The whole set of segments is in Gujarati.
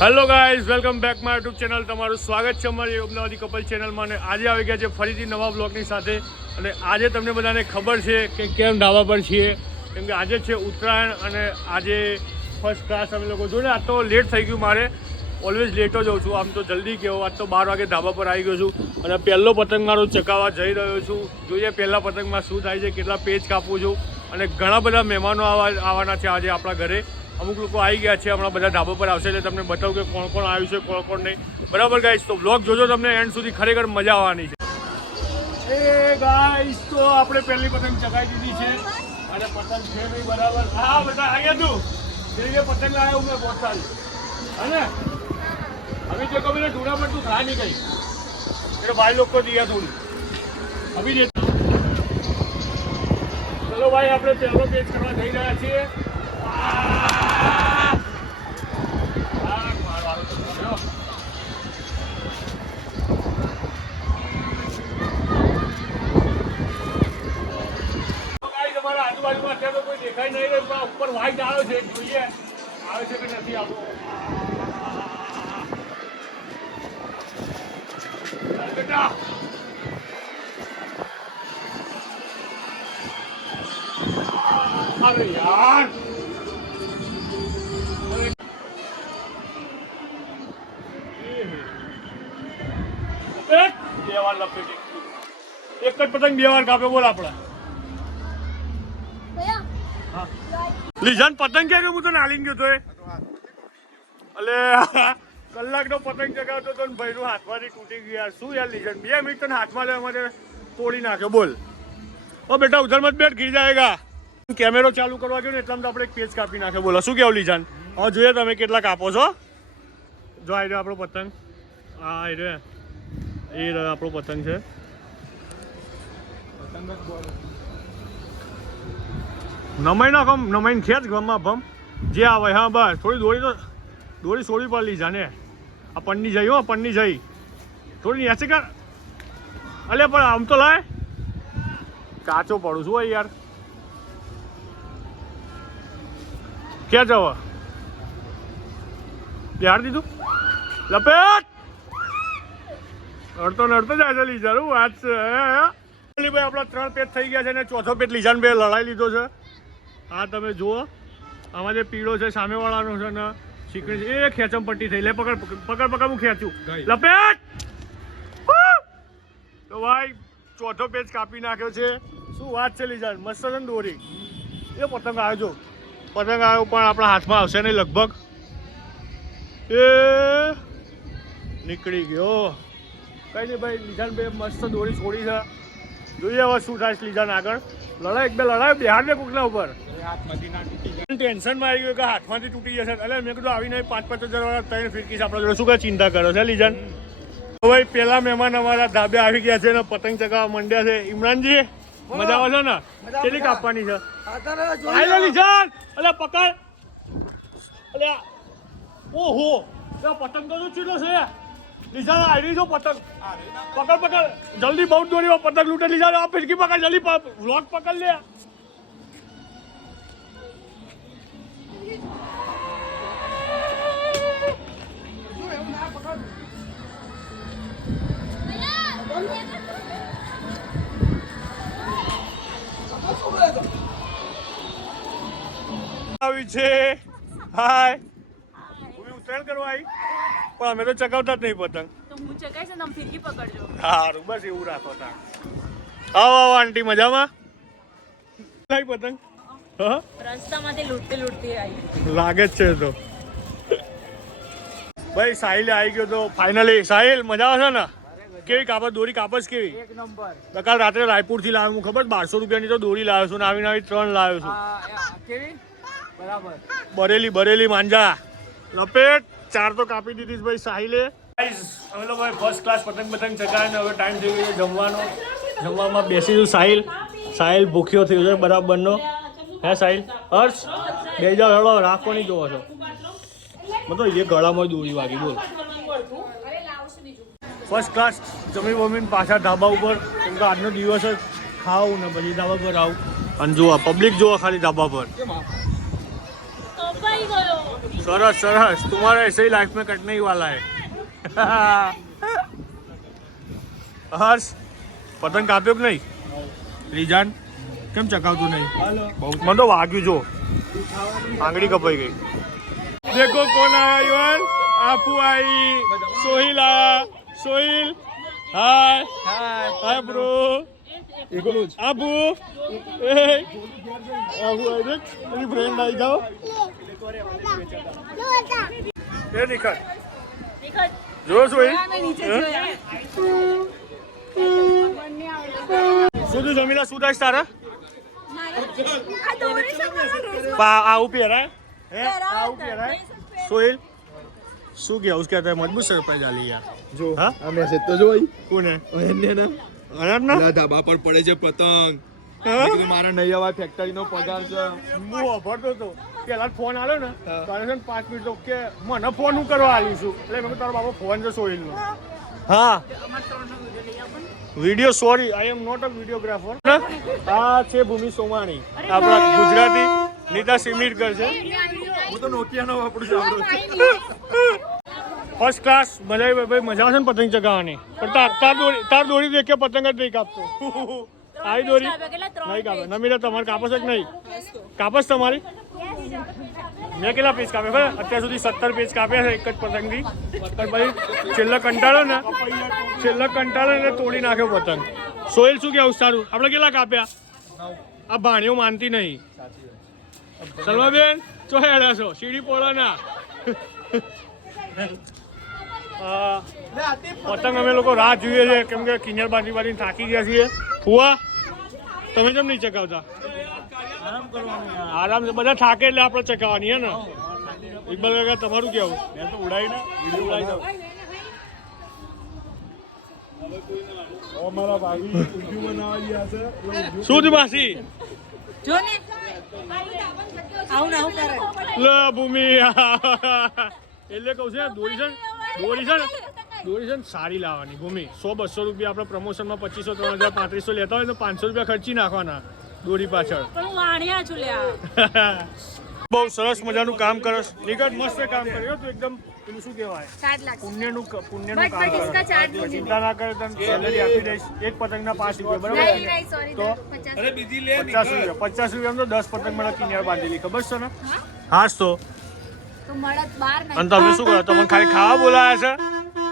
Hello guys, welcome back my YouTube channel. તમારું સ્વાગત છે અમારી અમદાવાદી કપલ ચેનલમાં. અને આજે આવી ગયા છે ફરીથી નવા બ્લોગની સાથે. અને આજે તમને બધાને ખબર છે કે કેમ ધાબા પર છીએ, કેમ કે આજે છે ઉત્તરાયણ અને આજે ફર્સ્ટ ક્લાસ અમે લોકો જો ને. આજ તો લેટ થઈ ગયું, મારે ઓલવેઝ લેટો જાઉં છું, આમ તો જલ્દી કહેવો. આજ તો 12 વાગે ધાબા પર આવી ગયો છું અને પહેલો પતંગ મારો ચકાવવા જઈ રહ્યો છું. જોઈએ પહેલા પતંગમાં શું થાય છે, કેટલા પેજ કાપું છું. અને ઘણા બધા મહેમાનો આવવાના છે આજે આપણા ઘરે. અમુક લોકો આવી ગયા છે, હમણાં બધા ધાબા પર આવશે એટલે તમને બતાવું કે કોણ કોણ આવ્યું છે, કોણ કોણ નહીં. બરાબર ગાઈસ, તો બ્લોગ જોજો, તમને એન્ડ સુધી ખરેખર મજા આવવાની છે. એ ગાઈસ, તો આપણે પહેલી પતંગ ચગાવી દીધી છે અને પતંગ છે નહીં બરાબર. હા બેટા આવ્યા તું જે પતંગ લાવ્યો મેં બહુ સારી. અને અભી જો કभी ઢूंढा पर तू था नहीं कहीं, मेरे भाई लोग को दिया थोड़ी अभी दे. चलो भाई, આપણે પહેલો પેજ કરવા જઈ રહ્યા છીએ. આજુબાજુમાં અત્યારે તો કોઈ દેખાય નહીં રહ્યું, પણ ઉપર વ્હાઈટ આવે છે, જોઈએ આવે છે કે નથી આવતો. બેટા અરે યાર, બે વાર લપેટી, એક જ પતંગ બે વાર કાપે. બોલ આપણે લીજાન પતંગ ક્યાં ગયો? હું તો નાલીન ગયો તો એટલે કલાકનો પતંગ ચગાવતો તો ભાઈનું હાથમાંથી તૂટી ગયું યાર. શું યાર લીજાન, 2 મિનિટ તને હાથમાં લેવા માટે તોડી નાખ્યો. બોલ ઓ બેટા, ઉધર મત બેઠ, ગીર જાયગા. કેમેરો ચાલુ કરવા ગયો ને એટલામાં તો આપણે એક પેજ કાપી નાખ્યો. બોલો શું કેવું લીજાન? હવે જોઈએ તમે કેટલા કાપો છો. જો આવી રહ્યો આપણો પતંગ, હા આવી રહ્યો, એ રહ્યો આપણો પતંગ છે. નમાઈ નાખો, નમાઈને ખેંચ ગમમાં ભમ જે આવે. હા બસ, થોડી દોરી તો દોરી છોડી પર લીધા ને. આ પન્ની જઈ, હો પન્ની જઈ, થોડી નેચે કર. અલે પણ આમ તો લાય, કાચો પડું છું ભાઈ યાર. ક્યાં જવા બિહાર દીધું લપેટ, નડતો નડતો જાય છે લીજાન. હું વાત છે ભાઈ, આપણા 3 પેજ થઈ ગયા છે અને ચોથો પેજ લીજાન બે લડાઈ લીધો છે. હા તમે જુઓ, આમાં જે પીળો છે સામેવાળાનો છે ને શીકડી છે, એ ખેંચમ પટ્ટી થઈ. લે પકડ પકડ પકડ, હું ખેંચું લપેટ. તો ભાઈ ચોથો પેજ કાપી નાખ્યો છે. શું વાત છે લીજાન, મસ્ત છે ને દોરી. એ પતંગ આવ્યો, જો પતંગ આવ્યો પણ આપણા હાથમાં આવશે નહીં લગભગ. એ નીકળી ગયો. કઈ નહીં ભાઈ, લીજાન બે મસ્ત દોરી છોડી છે. જોઈએ હવે શું થાય લીજાન આગળ. લડાઈ એક બે લડાઈ બિહાર ને કોકના ઉપર ટેન્શનમાં આવી ગયું કે હાથમાંથી તૂટી જશે. એટલે મેં કીધું આવીને 5-5 હજાર વાળા 3 ફિરકી આપણા જોડે, શું કઈ ચિંતા કરો છે લીજાન? ભાઈ પેલા મહેમાન અમારા ધાબે આવી ગયા છે ને પતંગ ચગાવવા માંડ્યા છે. ઇમરાનજી મજા આવે છે ને? કેટલી કાપવાની છે? લીજાન અલે પકડ, અલે ઓહો પતંગ તો ચીલો છે લીજાન. આવી જો પતંગ, પકડ પકડ જલ્દી, બહુ દોરી પતંગ લૂટે લીજાન. આ ફિરકી પકડ જલ્દી, વ્લોગ પકડ લે. આવી છે હાય, હું ઉત્તરાયણ કરવા આવી, પણ અમે તો ચગાવતા જ નહીં પતંગ. તો હું ચગાઈશ ને તમે ફિરકી પકડજો. સારું બસ એવું રાખો. આવો આવો આંટી, મજામાં? લાઈ પતંગ રસ્તામાંથી લૂંટતી લૂંટતી આવી લાગે જ છે. તો ભાઈ સાહિલ આવી ગયો તો ફાઇનલી. સાહિલ મજા આવે છે ને? કેવી કાપડ દોરી કાપસ કેવી? એક નંબર. કાલ રાત્રે રાયપુર થી લાવ્યો હું, ખબર 1200 રૂપિયાની તો દોરી લાવ્યો છું ને આવી નવી 3 લાવ્યો છું. કેવી બરાબર બરેલી બરેલી માંજા લપેટ 4 તો કાપી દીધી ભાઈ સાહિલે. અમે લોકો ફર્સ્ટ ક્લાસ પતંગ પતંગ ચગાવીને હવે ટાઈમ થઈ ગયો જમવાનો. જમવામાં બેસીશું. સાહિલ સાહિલ ભૂખ્યો થયો છે બરાબરનો. હે સાહિલ? હર્ષ બે જાવ, હેડો રાખો નહીં જોવો છો. મતલબ એ ગળામાં દોરી વાગી. બોલ ફર્સ્ટ ક્લાસ જમી વમીને પાછા ધાબા ઉપર, કેમ કે આજનો દિવસ જ ખાવું ને પછી ધાબા પર આવું. અને જોવા પબ્લિક જોવા ખાલી ધાબા પર. કપાઈ ગયો. सरस सरस, तुम्हारा ऐसे ही लाइफ में कटने ही वाला है. हर्ष पतंग काप्यो કે નહીં? રીજાન કેમ ચકાવતું નહીં? મને તો વાગ્યું જો, આંગળી કપાઈ ગઈ. દેખો કોણ આયા યુવાન, આપુ आई, सोहिल आया. सोहिल हाय हाय ब्रो. આપુ એ આપુ आई देख, तेरी फ्रेंड आई जाओ. એ નિકળ જો સોહિલ. શું તું જમીલા શું થાય તારે? આવું પહેરાય હે, આવું પહેરાય. સોહિલ શું ગયા ઉસ કહેતા મજબૂત સરપ્રાઈઝ આલી યાર. જો હા આ મેસેજ તો જોઈ કોને? એને ના અરે ના ના ધાબા પર પડે છે પતંગ. હા? મેં કીધું મારા નૈયાવા ફેક્ટરીનો પગાર છે. હું વાપરતો હતો પેલા ફોન આવ્યો ને તારે છે ને 5 મિનિટ તો કે મને ફોન હું કરવા આલ્યું છું એટલે મેં કીધું તારો બાપો ફોન છે સોહિલનો. હા video, sorry I am not a videographer. આ છે ભૂમિ સોમાણી, આપણા ગુજરાતી નીતા સિમીરકર છે. હું તો નોકિયાનો વાપરું છું. ફર્સ્ટ ક્લાસ મજા આવી ભાઈ, મજા આવશે ને પતંગ ચગાવવાની. પણ તાર દોરી દેખ કે પતંગ જ નહીં કાપતો. આવી દોરી નહીં કાપે. નમીરા તમારે કાપસ જ નહીં? કાપસ તમારી? મેં કેટલા પેજ કાપ્યા ખબર? અત્યાર સુધી 17 પેજ કાપ્યા છે એક જ પતંગથી. પણ ભાઈ છેલ્લા કંટાળો ને તોડી નાખ્યો પતંગ. સોહિલ શું કહેવું સારું? આપણે કેટલા કાપ્યા? આ ભાણીઓ માનતી નહીં. સલમાબેન ચો હેડ્યા છો? સીડી પોળો ના. પતંગ અમે લોકો રાહ જોઈએ છે કેમ કે કિન્નર બાંધી થાકી ગયા છીએ. ફુવા તમે કેમ નહીં ચકાવતા? આરામ છે, બધા થાકે એટલે આપણે ચકાવવાની હે ને. ઇકબાલ કાકા તમારું કેવું? મેં તો ઉડાવી ને વિડીયો ઉડાવી દઉં. અમારા ભાભી ઊંધિયું બનાવવા ગયા છે. શું થયું માસી? જો ને આવું ના કરે. લે ભૂમિ એટલે કહું છે દોરી છે ને સારી લાવવાની. ભૂમિ 100-200 રૂપિયા આપણે પ્રમોશનમાં 2500, 3000, 3500 લેતા હોય તો 500 રૂપિયા ખર્ચી નાખવાના દોરી પાછળ. પણ હું વાણિયા છું લ્યા. બહુ સરસ મજાનું કામ કરસ. નિકટ મસ્ત કામ કર્યો તું એકદમ. પેલું શું કહેવાય, પુણ્યનું કામ કરે. ચિંતા ના કરે, તને સેલરી આપી દઈશ. એક પતંગના 5 રૂપિયા બરાબર? તો 50 રૂપિયા તો 10 પતંગ મને કિન્નર બાંધેલી ખબર છે ને? હાસ તો અને તમે શું કરો? તમે ખાલી ખાવા બોલાયા છે?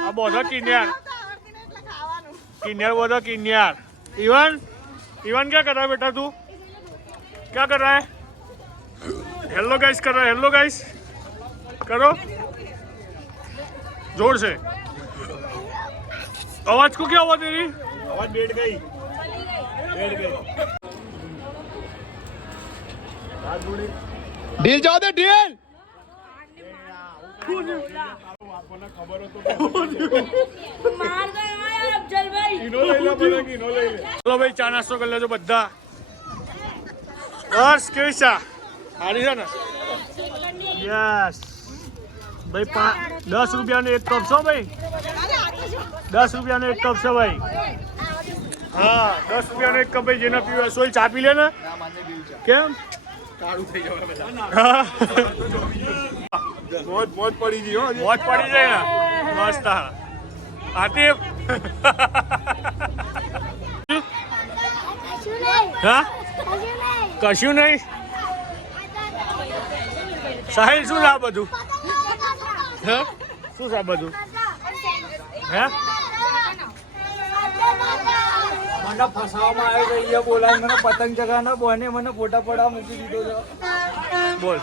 આ બધો કિન્નર બધો કિન્નર. ઇવન क्या कर रहा है बेटा तू? क्या कर रहा है? हेलो गाइस कर रहा है. हेलो गाइस करो जोर से. आवाज को क्या हुआ तेरी? आवाज बैठ गई. ઢીલ જાઓ દે ઢીલ. ચલો ભાઈ ચા નાસ્તો કરી લેજો બધા. બસ કેવી ચા? સારી છે ને? યસ ભાઈ. 10 રૂપિયાનો એક કપ છો ભાઈ? 10 રૂપિયાનો એક કપ છે ભાઈ. હા 10 રૂપિયાનો એક કપ ભાઈ. જેને પીવા સોલ ચા પી લે ને. કેમ કાળું થઈ જવા બધા. મોજ પડી ગઈ હો. મોજ પડી જાય ને મસ્ત. આતિફ હા કશું નહીં. સાહિલ શું છે આ બધું? હે શું છે આ બધું? હે મને ફસાવામાં આવ્યો તો અહીંયા બોલાય મને પતંગ ચગાવવાનો બોને મને ફોટા પડાવવા મૂકી દીધો છે. બોલ.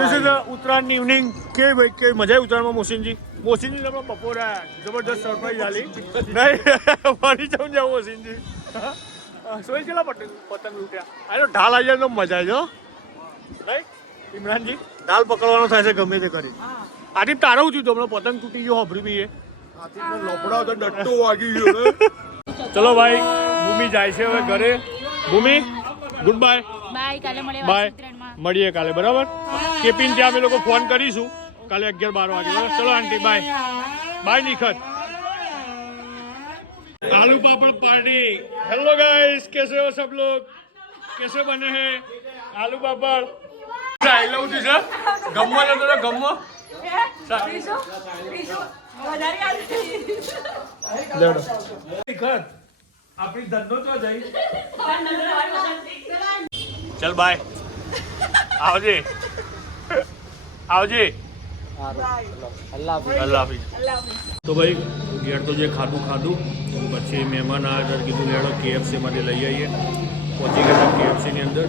This is the ઉત્તરાયણની ઇવનિંગ. કેવી ભાઈ કેવી મજા આવી ઉત્તરાયણમાં? મોસીનજી આપણે બપોરે જબરદસ્ત સરપ્રાઈઝ આલી નહીં. ફરી જાઉં મોસીનજી. સોહિલ કેટલા પતંગ લૂટ્યા? આ ઢાલ આવી જાય તો મજા આવી જો નહીં ઇમરાનજી? ઢાલ પકડવાનો થાય છે ગમે તે કરી. આથી તારું થયું તો હમણાં પતંગ તૂટી ગયો હોભરી બી. લફડા તો ડટ્ટો વાગી ગયો. ચલો ભાઈ ભૂમિ જાય છે હવે ઘરે. ભૂમિ ગુડ બાય. બાય, કાલે મળીએ. બાય, મળીએ કાલે બરાબર. કેપીન ત્યાં અમે લોકો ફોન કરીશું કાલે 11-12 વાગે બરાબર? ચલો આंटी બાય बाय निखत। आलू पापड़ पार्टी। हेलो गाइस, कैसे हो सब लोग? कैसे बने हैं आलू पापड़? आई लव दिस गम्मो जतो तो गम्मो लेडो निखत આપણી ધંધો તો જઈ चल बाय आवजे आवजे अल्लाह हाफिज। तो भाई ઘેર તો જે ખાધું પછી મહેમાન આવ્યા ત્યારે કીધું લેડો KFC માંથી લઈ આવીએ। પહોંચી ગયા KFC ની અંદર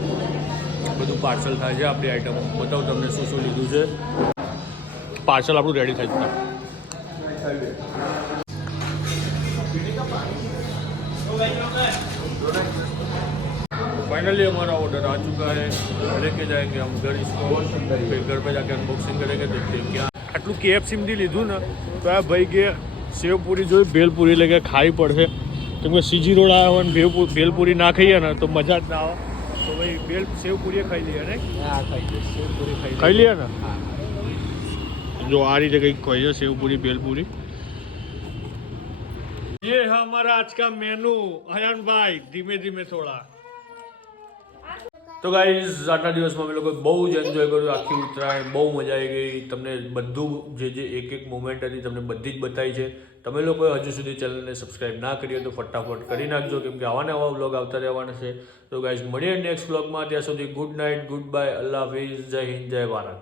બધું પાર્સલ થાય છે। આપણી આઈટમો બતાવું તમને શું શું લીધું છે। પાર્સલ આપણું રેડી થઈ ગયું। फाइनली हमारा ऑर्डर आ चुका है। लेके जाएंगे हम घर इसको, फिर घर पे जाके अनबॉक्सिंग करेंगे। देखते हैं क्या आटलू KFC में લીધું ને તો આ ભાઈ કે સેવપુરી જોઈ ભેલપુરી લઈને ખાવી પડશે કેમ કે CG રોડ આવ્યા હોય ને ભેલપુરી ના ખાઈએ ને તો મજા જ ના આવે। તો ભાઈ સેવપુરી ખાઈ લઈએ ને ખાઈ લઈએ ને। જો આ રીતે કંઈક કહે છે સેવપુરી ભેલપુરી। ये है हमारा आज का मेनू। अयान भाई धीमे धीमे थोड़ा। તો ગાઈઝ આજના દિવસમાં અમે લોકો બહુ જ એન્જોય કર્યું। આખી ઉત્તરાયણ બહુ મજા આવી ગઈ। તમને બધું જે એક મોમેન્ટ હતી તમને બધી જ બતાવી છે। તમે લોકોએ હજુ સુધી ચેનલને સબસ્ક્રાઈબ ના કરી હોય તો ફટાફટ કરી નાખજો કેમ કે આવા નવા વ્લોગ આવતા રહેવાના છે। તો ગાઈઝ મળીએ નેક્સ્ટ વ્લોગમાં। ત્યાં સુધી ગુડ નાઇટ, ગુડ બાય, અલ્લાહ હાફિઝ, જય હિન્દ, જય ભારત।